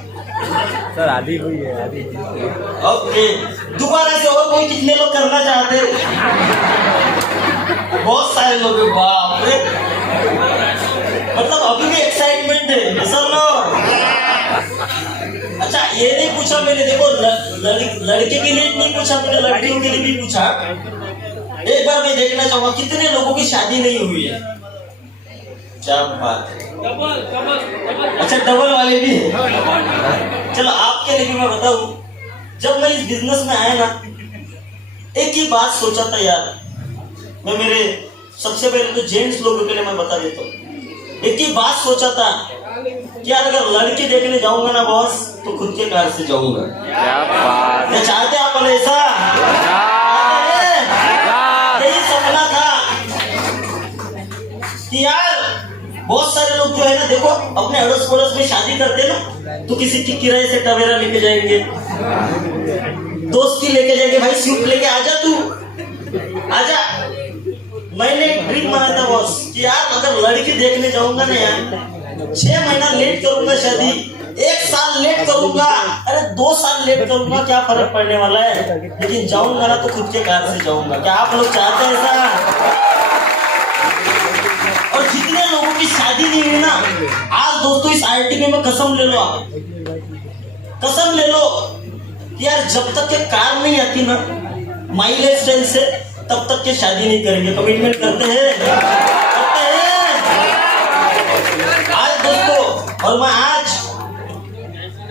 सर आधी हुई है, आधी। ओके, दोबारा से और कोई कितने लोग करना चाहते हैं? बहुत सारे लोग हैं, बाप रे। मतलब अभी भी एक्साइटमेंट है सर लोग। अच्छा, ये नहीं पूछा मैंने, देखो लड़के के लिए नहीं पूछा मैंने, लड़कियों के लिए भी पूछा। एक बार मैं देखना चाहूंगा कितने लोगों की शादी नहीं हुई है। क्या बात है, अच्छा डबल वाले भी है। चलो आपके लिए भी मैं बताऊं, जब मैं इस बिजनेस में आया ना, एक ही बात सोचा था यार। मैं मेरे सबसे पहले तो जेंट्स लोगों के लिए मैं बता देता हूँ, एक ही बात सोचा था कि यार अगर लड़के देखने जाऊंगा ना बॉस, तो खुद के कार से जाऊंगा। क्या चाहते आप ऐसा? यही सपना था कि यार बहुत सारे लोग जो है ना, देखो अपने अड़ोस पड़ोस में शादी करते ना, तो किसी की किराए से टवेरा लेके जाएंगे, दोस्त की लेके जाएंगे, भाई स्विफ्ट लेके आजा तू आजा। मैंने एक ड्रीम बनाया था बॉस कि यार अगर लड़की देखने जाऊंगा ना यार, 6 महीना लेट करूंगा शादी, 1 साल लेट करूंगा, अरे 2 साल लेट करूंगा, क्या फर्क पड़ने वाला है, लेकिन जाऊंगा ना तो खुद के कार से जाऊंगा। क्या आप लोग चाहते हैं ऐसा? और जितने लोगों की शादी नहीं हुई ना, आज दोस्तों इस आईटी में कसम ले लो, आप कसम ले लो कि यार जब तक के कार नहीं आती ना माई लाइफ स्टाइल से, तब तक के शादी नहीं करेंगे। कमिटमेंट करते हैं, करते हैं आज दोस्तों। और मैं आज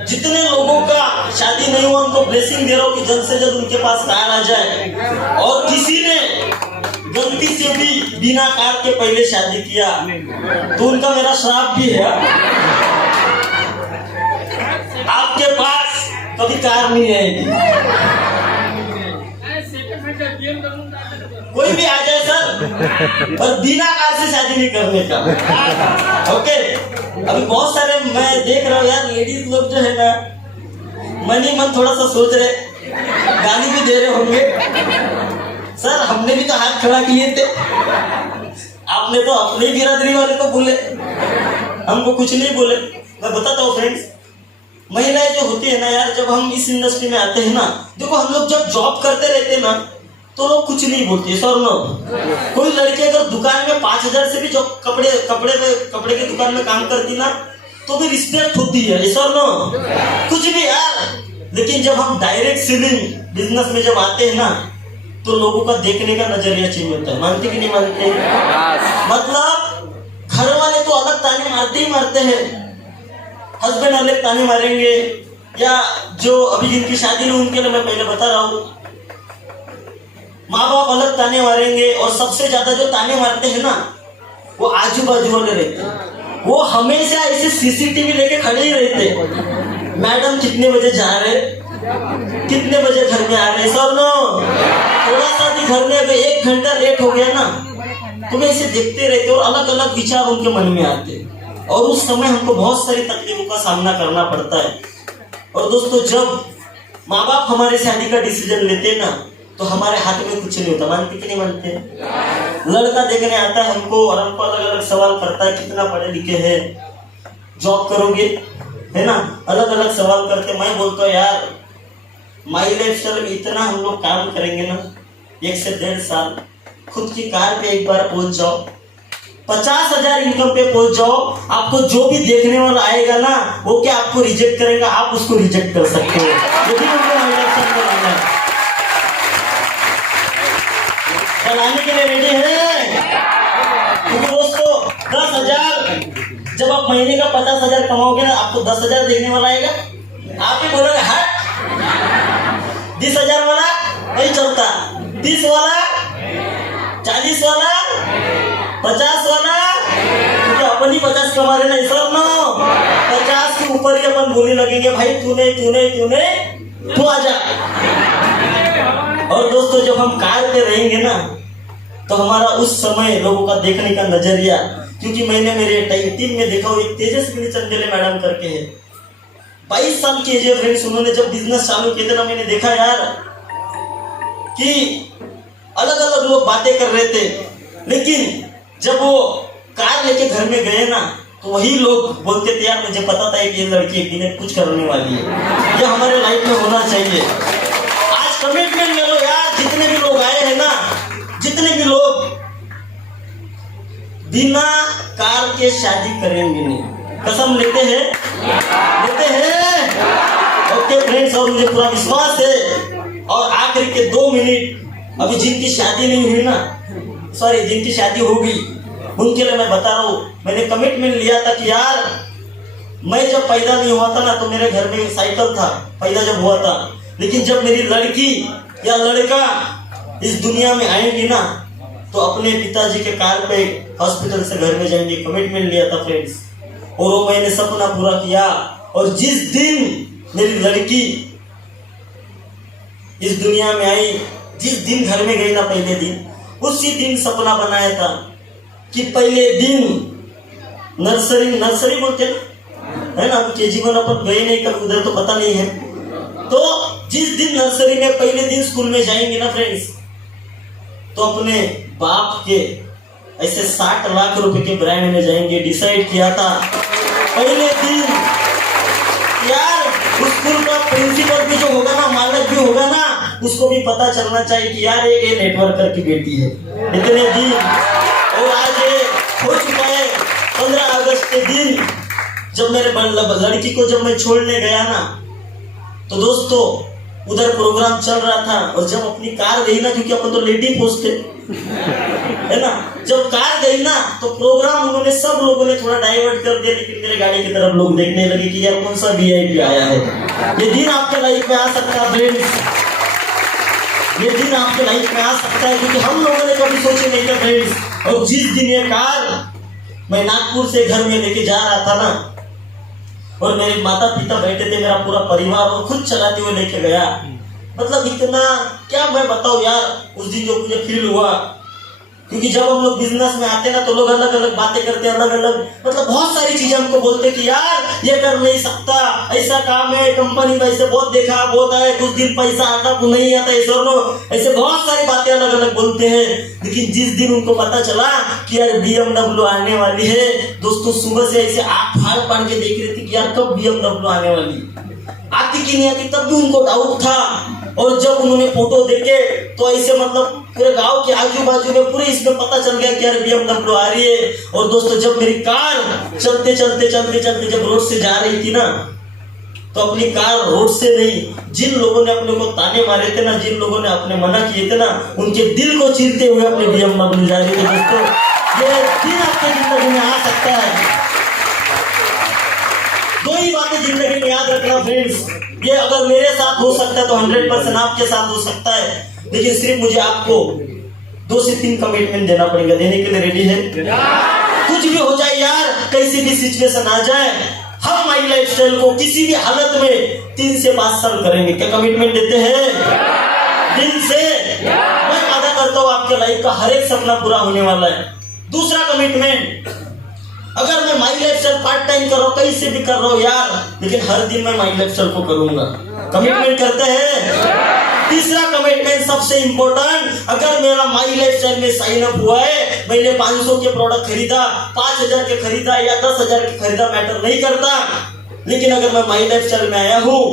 जितने लोगों का शादी नहीं हुआ उनको ब्लेसिंग दे रहा हूँ कि जल्द से जल्द उनके पास कार आ जाए। और किसी ने गलती से भी बिना कार के पहले शादी किया तो उनका मेरा श्राप भी है, आपके पास कभी कार नहीं आएगी। कोई भी आ जाए सर, और बिना कार से शादी नहीं करने का। ओके, अभी बहुत सारे मैं देख रहा हूँ यार, लेडीज लोग जो है ना, मन ही मन थोड़ा सा सोच रहे, गाली भी दे रहे होंगे। सर हमने भी तो हाथ खड़ा किए थे, आपने तो अपने बिरादरी वाले को बोले, हमको कुछ नहीं बोले। मैं बताता हूँ फ्रेंड्स, महिलाएं जो होती है ना यार, जब हम इस इंडस्ट्री में आते हैं ना, देखो हम लोग जब जॉब करते रहते हैं ना, तो लोग कुछ नहीं बोलते सर नो। कोई लड़की अगर दुकान में 5000 से भी जो कपड़े के दुकान में काम करती ना, तो भी रिस्पेक्ट होती है सर नो, कुछ भी यार। लेकिन जब हम डायरेक्ट सेलिंग बिजनेस में जब आते हैं ना, तो लोगों का देखने का नजरिया चेंज होता है। मानते कि नहीं मानते? मतलब घर वाले तो अलग ताने मारते ही मारते हैं, हस्बैंड अलग ताने मारेंगे, या जो अभी जिनकी शादी नहीं उनके लिए मैं पहले बता रहा हूँ, माँ बाप अलग ताने मारेंगे। और सबसे ज्यादा जो ताने मारते हैं ना, वो आजू बाजू वाले रहते हैं। वो हमेशा ऐसे सीसीटीवी लेके खड़े ही रहते हैं, मैडम कितने बजे जा रहे, कितने बजे घर में आ रहे। सर नो, थोड़ा सा भी घर में 1 घंटा लेट हो गया ना, तुम्हें इसे देखते रहते और अलग अलग विचार उनके मन में आते, और उस समय हमको बहुत सारी तकलीफों का सामना करना पड़ता है। और दोस्तों, जब माँ बाप हमारे शादी का डिसीजन लेते हैं ना, तो हमारे हाथ में कुछ नहीं होता। मानते कि नहीं मानते? लड़का देखने आता है हमको, और हमको अलग अलग सवाल करता है, कितना पढ़े लिखे हैं, जॉब करोगे, है ना, अलग अलग सवाल करते। मैं बोलता हूँ यार, माई लाइफ स्टाइल में इतना हम लोग काम करेंगे ना, 1 से 1.5 साल, खुद की कार पे एक बार पहुंच जाओ, 50,000 इनकम पे पहुंच जाओ, आपको जो भी देखने वाला आएगा ना, वो क्या आपको रिजेक्ट करेगा, आप उसको रिजेक्ट कर सकते हो। यदि हमको माई लाइफ स्टाइल में रहना है, चलाने के लिए रेडी है। क्योंकि दोस्तों 10,000, जब आप महीने का 50,000 कमाओगे ना, आपको 10,000 देखने वाला आएगा, आप ही बोलोगे हट, 20,000 वाला नहीं चलता, 30 वाला, 40 वाला, 50 वाला, क्योंकि अपन ही 50 कमा रहे नहीं सर नो, 50 के ऊपर ही अपन बोलने लगेंगे भाई तूने तू आजा। और दोस्तों जब हम कार पे रहेंगे ना तो हमारा उस समय लोगों का देखने का नजरिया, क्योंकि मैंने मेरे टीम में देखा एक तेजस्विनी चंदेले मैडम करके है, 22 साल की एज है फ्रेंड्स। उन्होंने जब बिजनेस चालू किया था ना, मैंने देखा यार कि अलग अलग लोग बातें कर रहे थे, लेकिन जब वो कार लेके घर में गए ना तो वही लोग बोलते थे यार मुझे पता था कि ये लड़की एक दिन कुछ करने वाली है, ये हमारे लाइफ में होना चाहिए। आज कमिटमेंट ले लो यार, जितने भी लोग आए हैं ना, जितने भी लोग बिना कार के शादी करेंगे नहीं, कसम लेते हैं। ओके फ्रेंड्स, और मुझे पूरा विश्वास है। और आखिर के 2 मिनट, अभी जिनकी शादी नहीं हुई ना, सॉरी जिनकी शादी होगी, उनके लिए मैं बता रहा हूँ, मैंने कमिटमेंट लिया था कि यार मैं जब पैदा नहीं हुआ था ना तो मेरे घर में साइकिल था पैदा जब हुआ था, लेकिन जब मेरी लड़की या लड़का इस दुनिया में आएंगी ना तो अपने पिताजी के कार पे हॉस्पिटल से घर में जाएंगे। कमिटमेंट लिया था फ्रेंड्स, और वो मैंने सपना पूरा किया। और जिस दिन मेरी लड़की इस दुनिया में आई, जिस दिन घर में गई ना पहले दिन, उसी दिन सपना बनाया था कि पहले दिन नर्सरी बोलते ना, है ना, KG1 अपन गए नहीं कभी उधर तो पता नहीं है। तो जिस दिन नर्सरी में पहले दिन स्कूल में जाएंगे ना फ्रेंड्स, तो अपने बाप के ऐसे 60 लाख रुपए के ब्रांड में जाएंगे। डिसाइड किया था पहले दिन यार, उस स्कूल का प्रिंसिपल भी जो होगा ना, मालिक भी होगा ना, उसको भी पता चलना चाहिए कि यार ये नेटवर्कर की बेटी है। इतने दिन, और आज ये हो चुका है 15 अगस्त के दिन, जब मेरे लड़की को जब मैं छोड़ने गया ना, तो दोस्तों उधर प्रोग्राम चल रहा था, और जब अपनी कार गई ना, क्योंकि अपन तो लेट ही पहुंचते है ना, जब कार गई ना तो प्रोग्राम उन्होंने सब लोगों ने थोड़ा डाइवर्ट कर दिया, लेकिन मेरे गाड़ी की तरफ लोग देखने लगे कि यार कौन सा VIP आया है। ये दिन आपके लाइफ में आ सकता है फ्रेंड्स, ये दिन आपके लाइफ में आ सकता है, क्योंकि हम लोगों ने कभी सोचे नहीं था फ्रेंड्स। और जिस दिन ये कार मैं नागपुर से घर में लेके जा रहा था ना, और मेरे माता पिता बैठे थे, मेरा पूरा परिवार, और खुद चलाते हुए लेके गया, मतलब इतना क्या मैं बताऊं यार उस दिन जो मुझे फील हुआ। क्योंकि जब हम लोग बिजनेस में आते ना तो लोग अलग अलग बातें करते हैं, अलग अलग मतलब बहुत सारी चीजें हमको बोलते कि यार ये कर नहीं सकता, ऐसा काम है, कंपनी में ऐसे बहुत देखा, बहुत आए, कुछ दिन पैसा आता तो नहीं आता, ऐसे बहुत सारी बातें अलग अलग बोलते हैं। लेकिन जिस दिन उनको पता चला कि यार BMW आने वाली है, दोस्तों सुबह से ऐसे आँख फाड़ फाड़ के देख रहे थे कि यार कब BMW आने वाली, आती कि नहीं आती, तब भी उनको डाउट था। और जब उन्होंने फोटो देखे तो ऐसे मतलब पूरे गांव के आजू बाजू में पूरे इसमें पता चल गया कि यार BMW आ रही है। और दोस्तों जब मेरी कार चलते जब रोड से जा रही थी ना, तो अपनी कार रोड से नहीं, जिन लोगों ने अपने को ताने मारे थे ना, जिन लोगों ने अपने मना किए थे ना, उनके दिल को चीरते हुए अपने BMW जा रही थी। दोस्तों ये दिन आपकी जिंदगी में आ सकता है। 2 ही बातें जिंदगी में याद रखना फ्रेंड्स, ये अगर मेरे साथ हो सकता है तो 100% आपके साथ हो सकता है, लेकिन सिर्फ मुझे आपको 2 से 3 कमिटमेंट देना पड़ेगा। देने के लिए रेडी है? कुछ भी हो जाए यार, कैसी भी सिचुएशन आ जाए, हम माई लाइफस्टाइल को किसी भी हालत में 3 से 5 साल करेंगे। क्या कमिटमेंट देते हैं? दिल से मैं वादा करता हूँ आपके लाइफ का हर एक सपना पूरा होने वाला है। दूसरा कमिटमेंट, अगर मैं माई लाइफस्टाइल पार्ट टाइम कर रहा हूँ, कहीं से भी कर रहा हूँ यार, लेकिन हर दिन मैं माई लाइफस्टाइल को करूंगा। कमिटमेंट करते हैं। तीसरा कमिटमेंट सबसे इंपॉर्टेंट, अगर मेरा माई लाइफस्टाइल में साइन अप हुआ है, मैंने 500 के प्रोडक्ट खरीदा, 5000 के खरीदा या 10,000 के खरीदा, मैटर नहीं करता, लेकिन अगर मैं माई लाइफस्टाइल में आया हूँ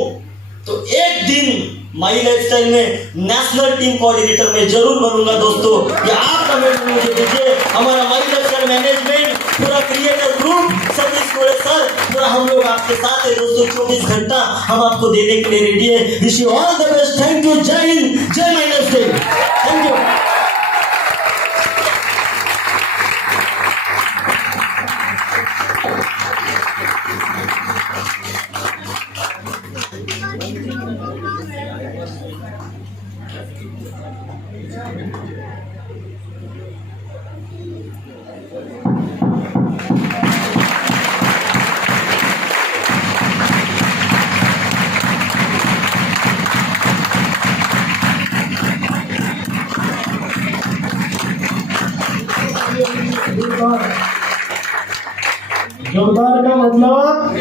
तो एक दिन माई लाइफस्टाइल में नेशनल टीम कोऑर्डिनेटर में जरूर बनूंगा। दोस्तों ये आप कमेंट मुझे दीजिए। हमारा माई लाइफस्टाइल मैनेजमेंट, पूरा क्रिएटर ग्रुप, सभी सर, पूरा हम लोग आपके साथ है दोस्तों। 24 घंटा हम आपको देने के लिए रेडी है। Wish you all the best. Thank you. जय हिंद, जय माई लाइफस्टाइल। Thank you. जोरदार जोरदार का मतलब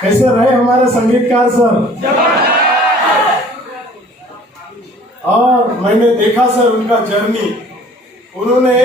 कैसे रहे हमारे संगीतकार सर। और मैंने देखा सर उनका जर्नी, उन्होंने